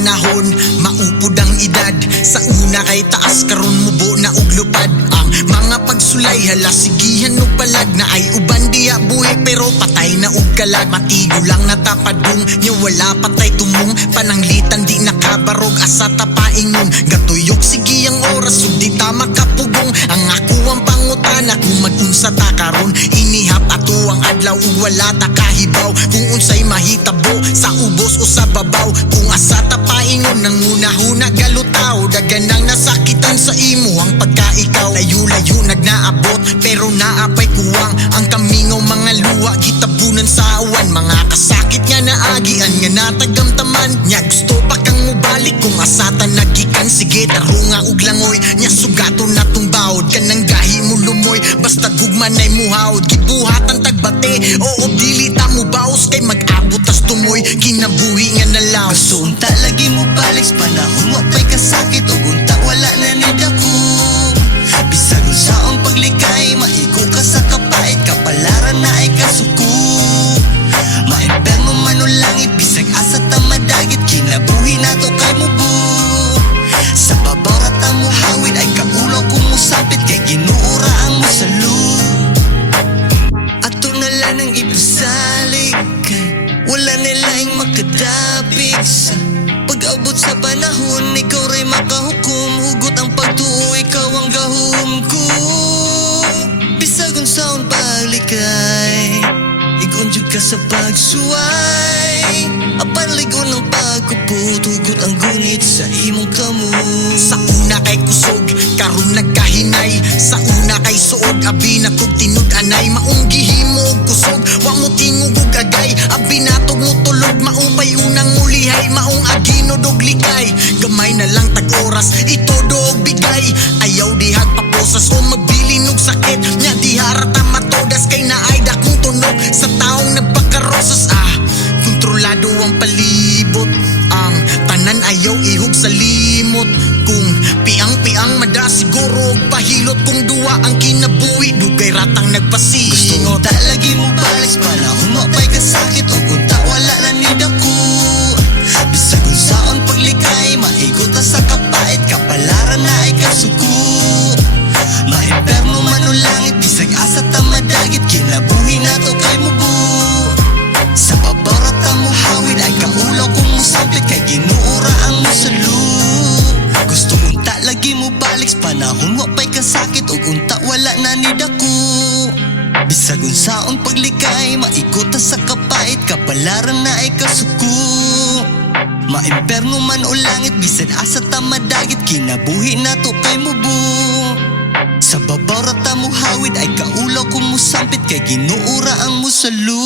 panahon, maupod ang edad. Sa una kay taas karon mubo na og lupad. Ang mga pagsulay hala sigihan og palag. Na ay uban diya buhi pero patay na og kalag. Matigo lang natapadung nya wala patay tumong. Pananglitan di nakabarog asa tapaingon. Gatuyok sige ang oras ug di ta makapugong. Ang ako ang pangutana kung mag-unsa ta karon. Inihap ato ang adlaw ug wala ta kahibaw. Kung unsay mahitabo sa ubos o sa babaw. Kung asa ta paingon nang hunahuna galutaw. Daganang nasakitan sa imo ang pagkaikaw. Layo-layo nagnaabot pero naapay kuwang. Ang kamingaw mga luwa gitabunan sa awan. Mga kasakit nga naagian nga natagamtaman. Nya gusto pa kang mubalik kung asata nagikan. Sige tarunga ug langoy nya sugato na tong bawod. Kanang gahi mo lumoy basta gugman ay muhawd. Gibuhatan tagbate oo dili ta mo baos. Kay mag-abot tas tumoy kinabuhi nga nalaw. Gusto unta lagi mo balik sa panahon wa pa'y kasakit ug unta wala na ni dako. Bisag unsaon paglikay maiko ka sa kapait. Kapalaran na ay kasuko. Maimperno man o langit bisag asa ta madagit. Kinabuhi nato kay mubo. Sa babaw ra ta mo hawid ay kaulaw kung musapit. Kay ginuura ang musalo. Ato na lang ang ipasalig. Kay wala nilaing makadapig. Sa pag-abot sa panahon ikaw ray makahukom. Hugot ang pagtuo ikaw ang gahum ko. Bisag unsaon paglikay igunjud ka sa pagsuway. Apan ligon ang pagkupot. Hugot ang gunit sa imong kamot. Sa una kay kusog, karon nagkahinay. Sa una kay suod, abi natog tinud-anay. Maong gihimo og kusog, wa mo tingog og agay. Abi natog mo tulog, maupay unang mulihay. Maong aginod og likay, gamay na lang tag-oras, itodo og bigay. Ayaw dihag paposas o magbilin og sakit. Nya diharata matodas kay naay dakong tunog. Sa taong nagpakarosas kontrolado ang palibot. Ang tanan ayaw ihog sa limot. Kung piang-piang mada siguro og pahilot. Kung duwa ang kinabuhi dugay ratang nagpasingot. Gusto unta lagi mo balik sa panahon wa pa'y kasakit ug unta wala na ni dako. Bisag unsaon paglikay maigot ta sa kapait. Kapalaran na ay kasuko. Maimperno man o langit bisag asa ta madagit. Kinabuhi nato kay mubo. Sa babaw ra ta mo hawid ay kaulaw kung musapit. Kay ginuura ang musalo. Gusto unta lagi mo balik sa panahon wa pa'y kasakit ug unta wala na ni dako. Bisag unsaon paglikay maikot ta sa kapait. Kapalaran na ay kasuko. Maimperno man o langit bisan asa ta madagit. Kinabuhi nato kay mubo. Sa babaw ra ta mo hawid ay kaulaw kung musapit. Kay ginuura ang musalo.